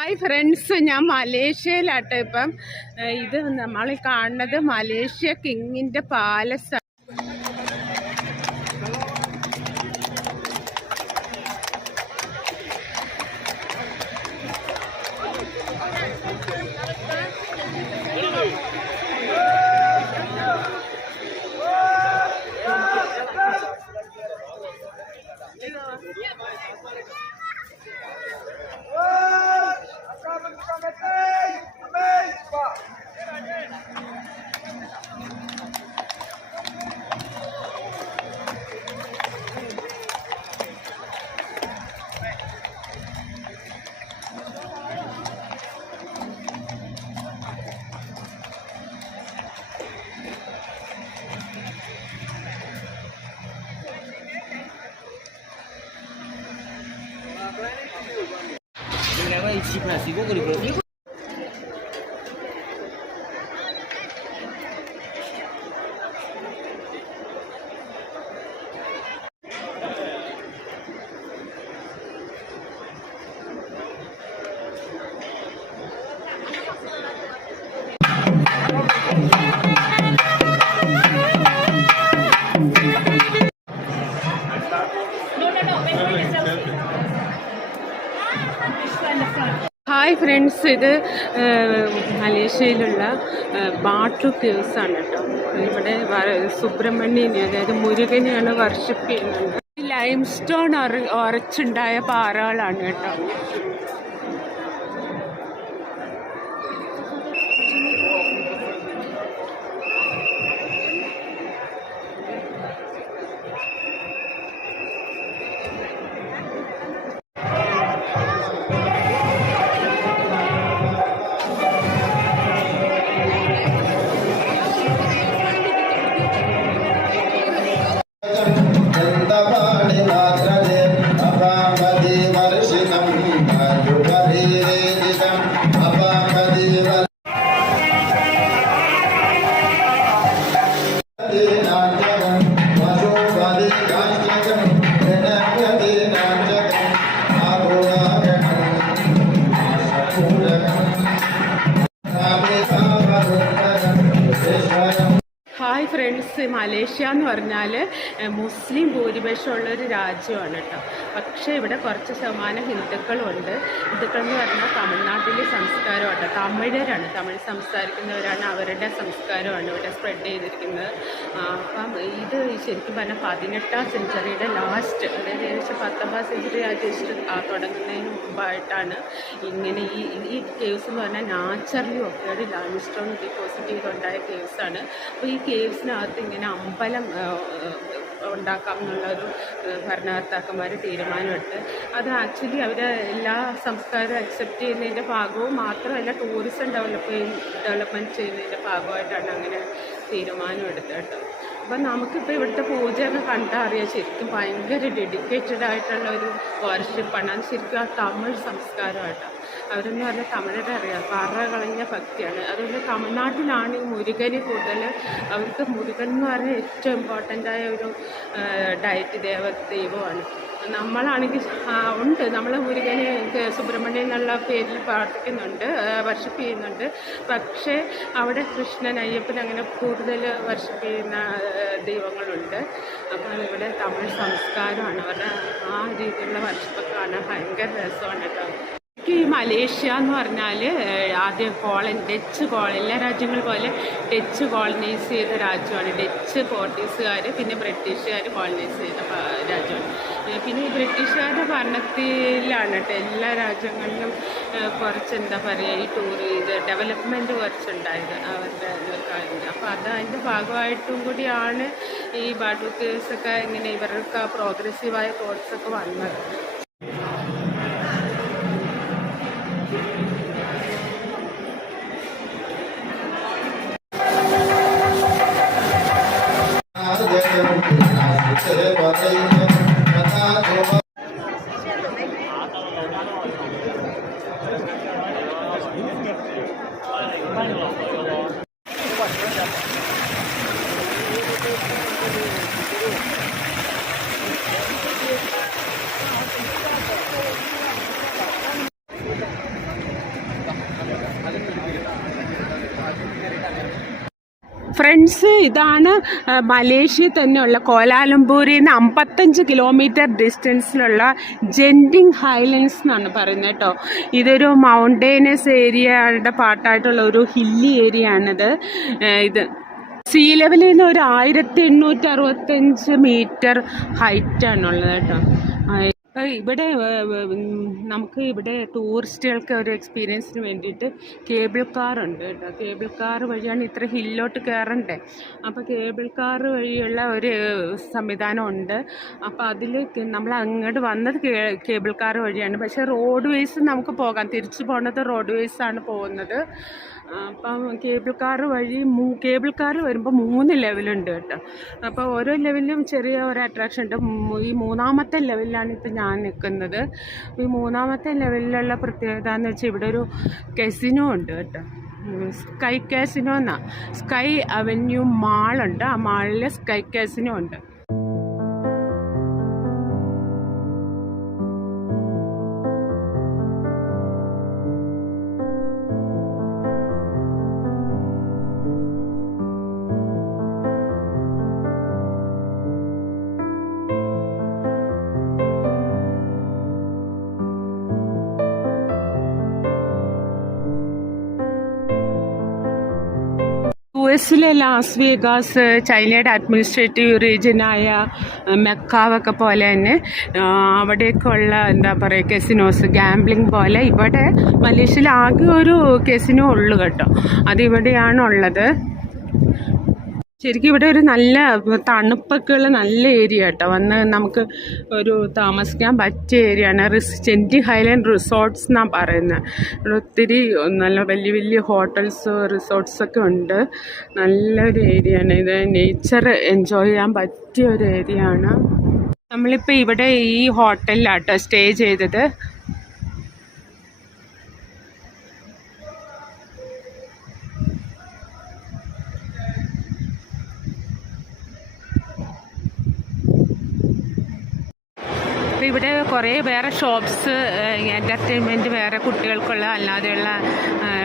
Hi friends, ഞാൻ മലേഷ്യയിലാട്ടോ ഇപ്പം. ഇത് നമ്മൾ കാണുന്നത് മലേഷ്യ കിങ്ങിൻ്റെ പാലസ്. ഹായ് ഫ്രണ്ട്സ്, ഇത് മലേഷ്യയിലുള്ള ബാട്ടു കേവ്സ് ആണ് കേട്ടോ. ഇവിടെ സുബ്രഹ്മണ്യനെ, അതായത് മുരുകനെയാണ് വർഷിപ്പ് ചെയ്യുന്നത്. ലൈം സ്റ്റോൺ ഉറച്ചുണ്ടായ പാറകളാണ് കേട്ടോ. ഹായ് ഫ്രണ്ട്സ്, മലേഷ്യ എന്ന് പറഞ്ഞാൽ മുസ്ലിം ഭൂരിപക്ഷമുള്ളൊരു രാജ്യമാണ് കേട്ടോ. പക്ഷേ ഇവിടെ കുറച്ച് ശതമാനം ഹിന്ദുക്കളുണ്ട്. ഹിന്ദുക്കൾ എന്ന് പറഞ്ഞാൽ തമിഴ്നാട്ടിലെ സംസ്കാരമാണ്, തമിഴരാണ്, തമിഴ് സംസാരിക്കുന്നവരാണ്, അവരുടെ സംസ്കാരമാണ് ഇവിടെ സ്പ്രെഡ് ചെയ്തിരിക്കുന്നത്. അപ്പം ഇത് ശരിക്കും പറഞ്ഞാൽ 18ാം സെഞ്ചുറിയുടെ ലാസ്റ്റ്, അതായത് ഏകദേശം 19ാം സെഞ്ചുറി തുടങ്ങുന്നതിന് മുമ്പായിട്ടാണ് ഇങ്ങനെ ഈ കേവ്സ് എന്ന് പറഞ്ഞാൽ നാച്ചുറലി ഒക്കെയാണ് ലൈംസ്റ്റോൺ ഡിപ്പോസിറ്റ് ചെയ്തുണ്ടായ കേവ്സാണ്. അപ്പോൾ ഈ കേവ്സിനകത്ത് ഇങ്ങനെ അമ്പലം ഉണ്ടാക്കാം എന്നുള്ളൊരു ഭരണകർത്താക്കന്മാർ തീരുമാനമെടുത്ത്, അത് ആക്ച്വലി അവർ എല്ലാ സംസ്കാരവും അക്സെപ്റ്റ് ചെയ്യുന്നതിൻ്റെ ഭാഗവും മാത്രമല്ല ടൂറിസം ഡെവലപ്മെൻറ്റ് ചെയ്യുന്നതിൻ്റെ ഭാഗമായിട്ടാണ് അങ്ങനെ തീരുമാനമെടുത്തത് കേട്ടോ. അപ്പം നമുക്കിപ്പോൾ ഇവിടുത്തെ പൂജയൊക്കെ കണ്ടാൽ അറിയാം, ശരിക്കും ഭയങ്കര ഡെഡിക്കേറ്റഡ് ആയിട്ടുള്ള ഒരു വർഷിപ്പാണ്. അത് ശരിക്കും ആ തമിഴ് സംസ്കാരമായിട്ടാണ്. അവരെന്ന് പറഞ്ഞാൽ തമിഴരെ അറിയാം, പറ കളഞ്ഞ ഭക്തിയാണ്. അതുകൊണ്ട് തമിഴ്നാട്ടിലാണ് ഈ മുരുകന് കൂടുതൽ. അവർക്ക് മുരുകൻ എന്ന് പറഞ്ഞാൽ ഏറ്റവും ഇമ്പോർട്ടൻ്റായ ഒരു ദൈവമാണ്. നമ്മളാണെങ്കിൽ ഉണ്ട്, നമ്മൾ മുരുകനെ സുബ്രഹ്മണ്യൻ എന്നുള്ള പേരിൽ പ്രാർത്ഥിക്കുന്നുണ്ട്, വർഷിപ്പ് ചെയ്യുന്നുണ്ട്. പക്ഷേ അവിടെ കൃഷ്ണൻ, അയ്യപ്പൻ അങ്ങനെ കൂടുതൽ വർഷിപ്പ് ചെയ്യുന്ന ദൈവങ്ങളുണ്ട്. അപ്പോൾ ഇവിടെ തമിഴ് സംസ്കാരമാണ് അവരുടെ. ആ രീതിയിലുള്ള വർഷിപ്പൊക്കെ കാണാൻ ഭയങ്കര രസമാണ് കേട്ടോ. ഈ മലേഷ്യ എന്ന് പറഞ്ഞാൽ ആദ്യം ഡച്ച് എല്ലാ രാജ്യങ്ങൾ പോലെ ഡച്ച് കോളനൈസ് ചെയ്ത രാജ്യമാണ്. ഡച്ച്, പോർട്ടുഗീസുകാർ, പിന്നെ ബ്രിട്ടീഷുകാർ കോളനൈസ് ചെയ്ത രാജ്യമാണ്. പിന്നെ ഈ ബ്രിട്ടീഷുകാരുടെ ഭരണത്തിലാണ് കേട്ടോ എല്ലാ രാജ്യങ്ങളിലും കുറച്ച് എന്താ പറയുക ഇത് ഡെവലപ്മെൻറ്റ് കുറച്ചുണ്ടായത് അവരുടെ കാര്യം. അപ്പോൾ അതിൻ്റെ ഭാഗമായിട്ടും കൂടിയാണ് ഈ ബാട്ടു കേവ്സൊക്കെ ഇങ്ങനെ ഇവർക്ക് പ്രോഗ്രസീവായ തോട്ട്സൊക്കെ വന്നത്. ഫ്രണ്ട്സ്, ഇതാണ് മലേഷ്യയിൽ തന്നെയുള്ള കോലാലംപൂരിൽ നിന്ന് 55 കിലോമീറ്റർ ഡിസ്റ്റൻസിലുള്ള ജെൻഡിങ് ഹൈലൻഡ്സ് എന്നാണ് പറയുന്നത് കേട്ടോ. ഇതൊരു മൗണ്ടൈനസ് ഏരിയയുടെ പാർട്ടായിട്ടുള്ള ഒരു ഹില്ലി ഏരിയ ആണിത്. ഇത് സീ ലെവലിൽ നിന്ന് ഒരു 1865 മീറ്റർ ഹൈറ്റാണുള്ളത് കേട്ടോ. ഇവിടെ നമുക്ക് ഇവിടെ ടൂറിസ്റ്റുകൾക്ക് ഒരു എക്സ്പീരിയൻസിന് വേണ്ടിയിട്ട് കേബിൾ കാർ ഉണ്ട് കേട്ടോ. കേബിൾ കാർ വഴിയാണ് ഇത്ര ഹില്ലോട്ട് കയറണ്ടേ. അപ്പോൾ കേബിൾ കാർ വഴിയുള്ള ഒരു സംവിധാനം ഉണ്ട്. അപ്പോൾ അതിൽ നമ്മൾ അങ്ങോട്ട് വന്നത് കേബിൾ കാർ വഴിയാണ്. പക്ഷേ റോഡ് വേസ് നമുക്ക് പോകാം. തിരിച്ചു പോകുന്നത് റോഡ് വേസാണ് പോകുന്നത്. അപ്പം കേബിൾ കാർ വഴി കേബിൾ കാർ വരുമ്പോൾ 3 ലെവലുണ്ട് കേട്ടോ. അപ്പോൾ ഓരോ ലെവലിലും ചെറിയ ഒരു അട്രാക്ഷൻ ഉണ്ട്. ഈ 3ാമത്തെ ലെവലിലാണ് ഇപ്പം ഞാൻ നിൽക്കുന്നത്. ഈ 3ാമത്തെ ലെവലിലുള്ള പ്രത്യേകത എന്ന് വെച്ചാൽ ഇവിടെ ഒരു കസിനോ ഉണ്ട് കേട്ടോ. സ്കൈ കാസിനോ എന്നാണ്. സ്കൈ അവന്യൂ മാളുണ്ട്. ആ മാളിൽ സ്കൈ കാസിനോ ഉണ്ട്. US-ലെ ലാസ് വേഗാസ്, ചൈനയുടെ അഡ്മിനിസ്ട്രേറ്റീവ് റീജിയനായ മെക്കാവൊക്കെ പോലെ തന്നെ അവിടെയൊക്കെ ഉള്ള എന്താ പറയുക കെസിനോസ്, ഗാംബ്ലിംഗ് പോലെ ഇവിടെ മലേഷ്യയിൽ ആകെ ഒരു കെസിനോ ഉള്ളു കേട്ടോ. അതിവിടെയാണുള്ളത്. ശരിക്കും ഇവിടെ ഒരു നല്ല തണുപ്പൊക്കെയുള്ള നല്ല ഏരിയ കേട്ടോ. വന്ന് നമുക്ക് ഒരു താമസിക്കാൻ പറ്റിയ ഏരിയയാണ്. ജെൻഡിങ് ഹൈലൻഡ് റിസോർട്ട്സ് എന്നാണ് പറയുന്നത്. ഇവിടെ ഒത്തിരി നല്ല വലിയ വലിയ ഹോട്ടൽസ്, റിസോർട്ട്സൊക്കെ ഉണ്ട്. നല്ലൊരു ഏരിയയാണ് ഇത്. നേച്ചർ എൻജോയ് ചെയ്യാൻ പറ്റിയ ഒരു ഏരിയ ആണ്. നമ്മളിപ്പോൾ ഇവിടെ ഈ ഹോട്ടലിലാട്ടോ സ്റ്റേ ചെയ്തത്. അപ്പോൾ ഇവിടെ കുറേ വേറെ ഷോപ്സ്, എൻ്റർടൈൻമെൻറ്റ് വേറെ കുട്ടികൾക്കുള്ള അല്ലാതെയുള്ള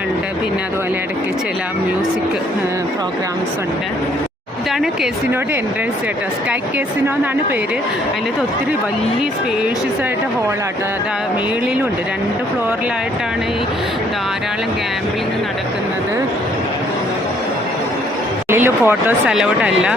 ഉണ്ട്. പിന്നെ അതുപോലെ ഇടയ്ക്ക് ചില മ്യൂസിക് പ്രോഗ്രാംസ് ഉണ്ട്. ഇതാണ് കെസിനോയുടെ എൻട്രൻസ് കേട്ടോ. സ്കൈ കെസിനോ എന്നാണ് പേര്. അതിനകത്ത് ഒത്തിരി വലിയ സ്പേഷ്യസ് ആയിട്ട് ഹോളാട്ടോ. അത് മേളിലുണ്ട്. 2 ഫ്ലോറിലായിട്ടാണ് ഈ ധാരാളം ഗാംബ്ലിങ് നടക്കുന്നത്. ഉള്ളിൽ ഫോട്ടോസ് അലൗഡ് അല്ല.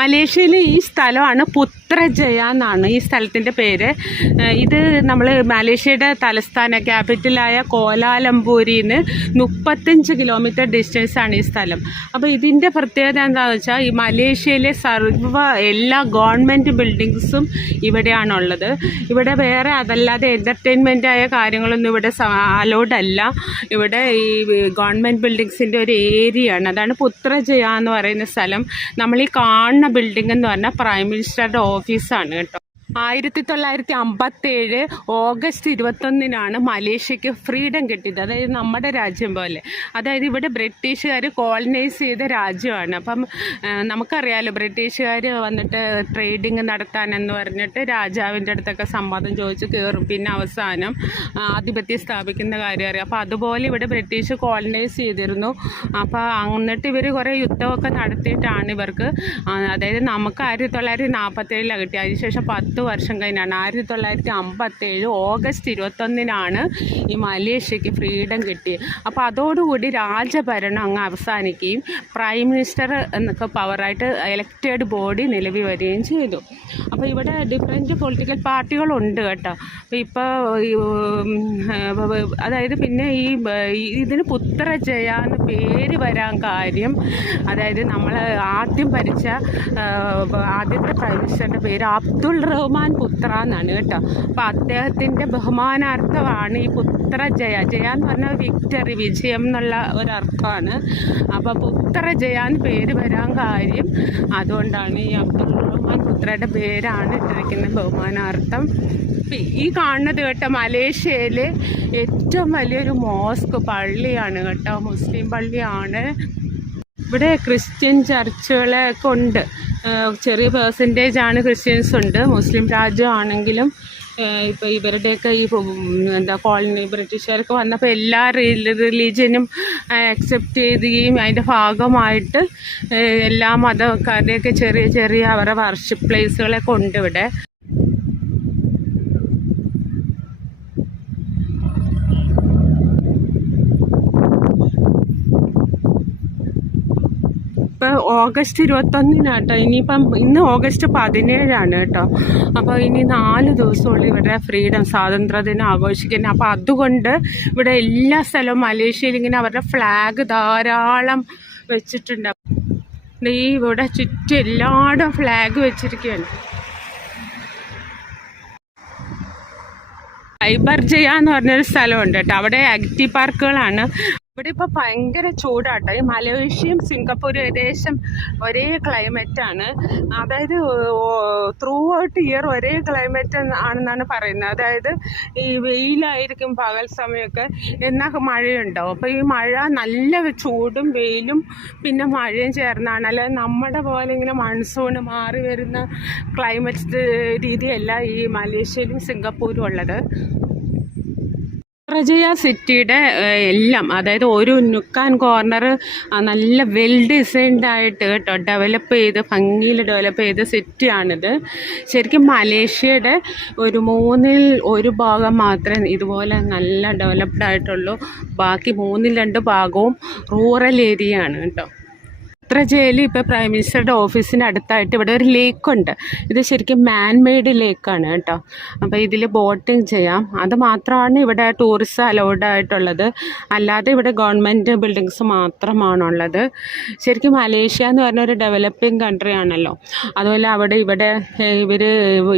മലേഷ്യയിലെ ഈ സ്ഥലമാണ് പുത്രജയ എന്നാണ് ഈ സ്ഥലത്തിൻ്റെ പേര്. ഇത് നമ്മൾ മലേഷ്യയുടെ തലസ്ഥാന ക്യാപിറ്റലായ കോലാലംപൂരിൽ നിന്ന് 35 കിലോമീറ്റർ ഡിസ്റ്റൻസാണ് ഈ സ്ഥലം. അപ്പോൾ ഇതിൻ്റെ പ്രത്യേകത എന്താണെന്ന് വെച്ചാൽ ഈ മലേഷ്യയിലെ എല്ലാ ഗവൺമെൻറ് ബിൽഡിങ്സും ഇവിടെയാണുള്ളത്. ഇവിടെ വേറെ അതല്ലാതെ എൻ്റർടൈൻമെൻറ്റായ കാര്യങ്ങളൊന്നും ഇവിടെ അലൗഡ് അല്ല. ഇവിടെ ഈ ഗവൺമെൻറ് ബിൽഡിങ്സിൻ്റെ ഒരു ഏരിയ ആണ്. അതാണ് പുത്രജയ എന്ന് പറയുന്ന സ്ഥലം. നമ്മൾ ഈ കാണുന്ന ബിൽഡിംഗ് എന്ന് പറഞ്ഞാൽ പ്രൈം മിനിസ്റ്ററുടെ ഓഫീസാണ് കേട്ടോ. 1957 ഓഗസ്റ്റ് 21 മലേഷ്യക്ക് ഫ്രീഡം കിട്ടിയത്. അതായത് നമ്മുടെ രാജ്യം പോലെ. അതായത് ഇവിടെ ബ്രിട്ടീഷുകാർ കോളനൈസ് ചെയ്ത രാജ്യമാണ്. അപ്പം നമുക്കറിയാമല്ലോ, ബ്രിട്ടീഷുകാർ വന്നിട്ട് ട്രേഡിങ് നടത്താനെന്ന് പറഞ്ഞിട്ട് രാജാവിൻ്റെ അടുത്തൊക്കെ സമ്മതം ചോദിച്ച് കയറും. പിന്നെ അവസാനം ആധിപത്യം സ്ഥാപിക്കുന്ന കാര്യം അറിയാം. അപ്പോൾ അതുപോലെ ഇവിടെ ബ്രിട്ടീഷ് കോളനൈസ് ചെയ്തിരുന്നു. അപ്പോൾ എന്നിട്ട് ഇവർ കുറേ യുദ്ധമൊക്കെ നടത്തിയിട്ടാണ് ഇവർക്ക്, അതായത് നമുക്ക് 1947 കിട്ടി. അതിനുശേഷം 10 വർഷം കഴിഞ്ഞാണ് 1957 ഓഗസ്റ്റ് 21 ഈ മലേഷ്യക്ക് ഫ്രീഡം കിട്ടിയത്. അപ്പോൾ അതോടുകൂടി രാജഭരണം അങ്ങ് അവസാനിക്കുകയും പ്രൈം മിനിസ്റ്റർ എന്നൊക്കെ പവറായിട്ട് എലക്റ്റഡ് ബോഡി നിലവിൽ വരികയും ചെയ്തു. അപ്പോൾ ഇവിടെ ഡിഫറെൻറ്റ് പൊളിറ്റിക്കൽ പാർട്ടികളുണ്ട് കേട്ടോ. അപ്പോൾ ഇപ്പോൾ അതായത് പിന്നെ ഇതിന് പുത്രജയ എന്ന് പേര് വരാൻ കാര്യം, അതായത് നമ്മൾ ആദ്യം ഭരിച്ച ആദ്യത്തെ പ്രൈം മിനിസ്റ്ററിൻ്റെ പേര് അബ്ദുൾ റഹ്മാൻ പുത്ര എന്നാണ് കേട്ടോ. അപ്പോൾ അദ്ദേഹത്തിൻ്റെ ബഹുമാനാർത്ഥമാണ് ഈ പുത്രജയ. ജയ എന്ന് പറഞ്ഞാൽ വിക്ടറി, വിജയം എന്നുള്ള ഒരർത്ഥമാണ്. അപ്പോൾ പുത്രജയ എന്ന് പേര് വരാൻ കാര്യം അതുകൊണ്ടാണ്. ഈ അബ്ദുൾ റഹ്മാൻ പുത്രയുടെ പേരാണ് ഇട്ടിരിക്കുന്നത് ബഹുമാനാർത്ഥം. ഈ കാണുന്നത് കേട്ടോ മലേഷ്യയിൽ ഏറ്റവും വലിയൊരു മോസ്ക് പള്ളിയാണ് കേട്ടോ, മുസ്ലിം പള്ളിയാണ്. ഇവിടെ ക്രിസ്ത്യൻ ചർച്ചുകളൊക്കെ ഉണ്ട്, ചെറിയ പെർസെൻറ്റേജ് ആണ് ക്രിസ്ത്യൻസ് ഉണ്ട്. മുസ്ലിം രാജ്യമാണെങ്കിലും ഇപ്പോൾ ഇവരുടെയൊക്കെ ഈ കോളനി ബ്രിട്ടീഷുകാർക്ക് വന്നപ്പോൾ എല്ലാ റിലീജിയനും അക്സെപ്റ്റ് ചെയ്യുകയും അതിൻ്റെ ഭാഗമായിട്ട് എല്ലാ മതക്കാരുടെയൊക്കെ ചെറിയ ചെറിയ അവരുടെ വർഷിപ്പ് പ്ലേസുകളൊക്കെ ഉണ്ട് ഇവിടെ. ഇപ്പോൾ ഓഗസ്റ്റ് 21 ഇനിയിപ്പം ഇന്ന് ഓഗസ്റ്റ് 17 കേട്ടോ. അപ്പോൾ ഇനി 4 ദിവസമുള്ള ഇവരുടെ ഫ്രീഡം സ്വാതന്ത്ര്യദിനം ആഘോഷിക്കുന്നത്. അപ്പോൾ അതുകൊണ്ട് ഇവിടെ എല്ലാ സ്ഥലവും മലേഷ്യയിൽ ഇങ്ങനെ അവരുടെ ഫ്ലാഗ് ധാരാളം വെച്ചിട്ടുണ്ട്. ഈ ഇവിടെ ചുറ്റും എല്ലായിടും ഫ്ലാഗ് വെച്ചിരിക്കുകയാണ്. ഐബർജയ എന്ന് പറഞ്ഞൊരു സ്ഥലമുണ്ട് കേട്ടോ. അവിടെ ആക്റ്റീവ് പാർക്കുകളാണ്. ഇവിടെ ഇപ്പോൾ ഭയങ്കര ചൂടാട്ടോ. ഈ മലേഷ്യയും സിംഗപ്പൂരും ഏകദേശം ഒരേ ക്ലൈമറ്റാണ്. അതായത് ത്രൂ ഔട്ട് ഇയർ ഒരേ ക്ലൈമറ്റ് ആണെന്നാണ് പറയുന്നത്. അതായത് ഈ വെയിലായിരിക്കും പകൽ സമയമൊക്കെ, എന്നാൽ മഴയുണ്ടാവും. അപ്പോൾ ഈ മഴ നല്ല ചൂടും വെയിലും പിന്നെ മഴയും ചേർന്നാണ്. അല്ലാതെ നമ്മുടെ പോലെ ഇങ്ങനെ മൺസൂൺ മാറി വരുന്ന ക്ലൈമറ്റ് രീതിയല്ല ഈ മലേഷ്യയിലും സിംഗപ്പൂരും ഉള്ളത്. പുത്രജയ സിറ്റിയുടെ എല്ലാം, അതായത് ഒരു നുക്ക് ആൻഡ് കോർണർ നല്ല വെൽ ഡിസൈൻഡ് ആയിട്ട് കേട്ടോ ഡെവലപ്പ് ചെയ്ത് ഭംഗിയിൽ ഡെവലപ്പ് ചെയ്ത സിറ്റിയാണിത്. ശരിക്കും മലേഷ്യയുടെ ഒരു 1/3 ഭാഗം മാത്രമേ ഇതുപോലെ നല്ല ഡെവലപ്ഡ് ആയിട്ടുള്ളൂ. ബാക്കി 2/3 ഭാഗവും റൂറൽ ഏരിയ ആണ് കേട്ടോ. പുത്രജയയിൽ ഇപ്പോൾ പ്രൈം മിനിസ്റ്ററുടെ ഓഫീസിന് അടുത്തായിട്ട് ഇവിടെ ഒരു ലേക്കുണ്ട്. ഇത് ശരിക്കും മാൻ മെയ്ഡ് ലേക്കാണ് കേട്ടോ. അപ്പോൾ ഇതിൽ ബോട്ടിങ് ചെയ്യാം. അത് മാത്രമാണ് ഇവിടെ ടൂറിസ്റ്റ് അലൗഡ് ആയിട്ടുള്ളത്. അല്ലാതെ ഇവിടെ ഗവൺമെൻറ് ബിൽഡിങ്സ് മാത്രമാണുള്ളത്. ശരിക്കും മലേഷ്യ എന്ന് പറഞ്ഞ ഒരു ഡെവലപ്പിംഗ് കൺട്രി ആണല്ലോ. അതുപോലെ ഇവിടെ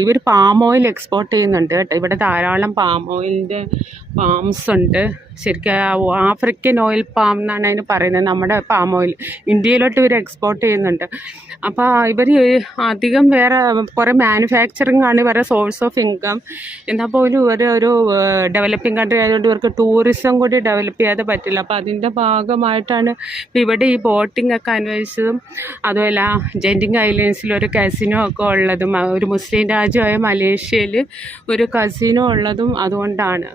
ഇവർ പാം ഓയിൽ എക്സ്പോർട്ട് ചെയ്യുന്നുണ്ട് കേട്ടോ. ഇവിടെ ധാരാളം പാം ഓയിലിൻ്റെ പാംസ് ഉണ്ട്. ശരിക്കും ആഫ്രിക്കൻ ഓയിൽ പാം എന്നാണ് അതിന് പറയുന്നത്. നമ്മുടെ പാം ഓയിൽ ഇന്ത്യയിലോട്ട് ഇവർ എക്സ്പോർട്ട് ചെയ്യുന്നുണ്ട്. അപ്പോൾ ഇവർ അധികം വേറെ കുറേ മാനുഫാക്ചറിങ് ആണ് ഇവരുടെ സോഴ്സ് ഓഫ് ഇൻകം. എന്നാൽ പോലും ഒരു ഡെവലപ്പിംഗ് കൺട്രി ആയതുകൊണ്ട് ഇവർക്ക് ടൂറിസം കൂടി ഡെവലപ്പ് ചെയ്യാതെ പറ്റില്ല. അപ്പോൾ അതിൻ്റെ ഭാഗമായിട്ടാണ് ഇവിടെ ഈ ബോട്ടിംഗ് ഒക്കെ അനുവദിച്ചതും. അതുപോലെ ജെൻറ്റിങ് ഐലൻഡ്സിൽ ഒരു കസിനോ ഒക്കെ ഉള്ളതും, ഒരു മുസ്ലിം രാജ്യമായ മലേഷ്യയിൽ ഒരു കസിനോ ഉള്ളതും അതുകൊണ്ടാണ്.